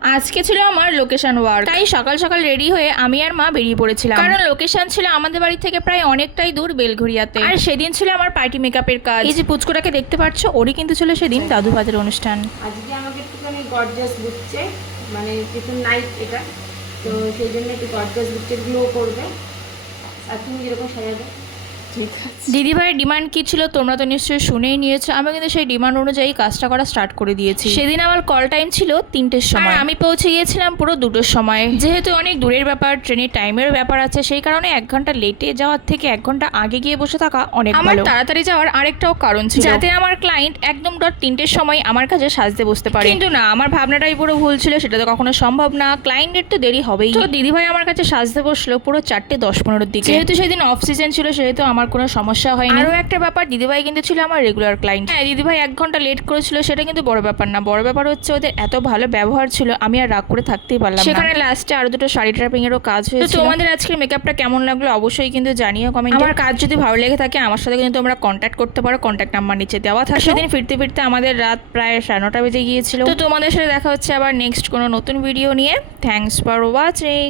আজকে ছিল আমার লোকেশন ওয়ার্ক, তাই সকাল সকাল রেডি হয়ে আমি আর মা বেরিয়ে পড়েছিলাম, কারণ লোকেশন ছিল আমাদের বাড়ি থেকে প্রায় অনেকটাই দূর, বেলঘরিয়াতে। আর সেদিন ছিল আমার পার্টি মেকআপের কাজ। এই যে পুচকুটাকে দেখতে পাচ্ছ, ওরই কিন্তু ছিল সেদিন দাদু ভাতের অনুষ্ঠান। আজকে আমাকে একটুখানি গর্জাস বুঝছে, মানে যেহেতু নাইট এটা, তো সেই জন্য একটু গর্জাস বুঝছে গ্লো করবে। আর তুমি যেরকম সাজাবে ঠিক আছে। দিদিভাইয়ের ডিমান্ড কি ছিল তোমরা তো নিশ্চয়ই শুনেই নিয়েছো। আমি কিন্তু সেই ডিমান্ড অনুযায়ী কাজটা করা স্টার্ট করে দিয়েছি। সেদিন আমার কল টাইম ছিল 3টের সময়, আমি পৌঁছে গিয়েছিলাম পুরো 2টোর সময়। যেহেতু অনেক দূরের ব্যাপার, ট্রেনের টাইমের ব্যাপার আছে, সেই কারণে 1 ঘন্টা লেটে যাওয়ার থেকে 1 ঘন্টা আগে গিয়ে বসে থাকা অনেক ভালো। আমার তাড়াতাড়ি যাওয়ার আরেকটাও কারণ ছিল, যাতে আমার ক্লায়েন্ট একদম 3টের সময় আমার কাছে সাজতে বসতে পারে। কিন্তু না, আমার ভাবনাটাই পুরো ভুল ছিল, সেটা তো কখনো সম্ভব না, ক্লায়েন্টের তো দেরি হবেই। তো দিদিভাই আমার কাছে সাজতে বসলো পুরো 4:10-15 দিকে। যেহেতু সেদিন অফ সিজন ছিল, সেহেতু আমার কোনো সমস্যা হয়নি। আরও একটা ব্যাপার, দিদিভাই কিন্তু ছিল আমার রেগুলার ক্লায়েন্ট। হ্যাঁ, দিদিভাই 1 ঘন্টা লেট করেছিল, সেটা কিন্তু বড় ব্যাপার না। বড় ব্যাপার হচ্ছে ওদের এত ভালো ব্যবহার ছিল, আমি আর রাগ করে থাকতেই পারলাম না। সেখানে লাস্টে আরো 2টো শাড়ি ট্র্যাপিং এরও কাজ হয়েছিল। তোমাদের আজকের মেকআপটা কেমন লাগলো অবশ্যই কিন্তু জানিও কমেন্টে। আমার কাজ যদি ভালো লেগে থাকে আমার সাথে কিন্তু তোমরা কন্ট্যাক্ট করতে পারো, কন্ট্যাক্ট নাম্বার নিচে দেওয়া থাকে। সেদিন ফিরতে ফিরতে আমাদের রাত প্রায় 9:30 বেজে গিয়েছিল। তো তোমাদের সাথে দেখা হচ্ছে আবার নেক্সট কোনো নতুন ভিডিও নিয়ে। Thanks for watching.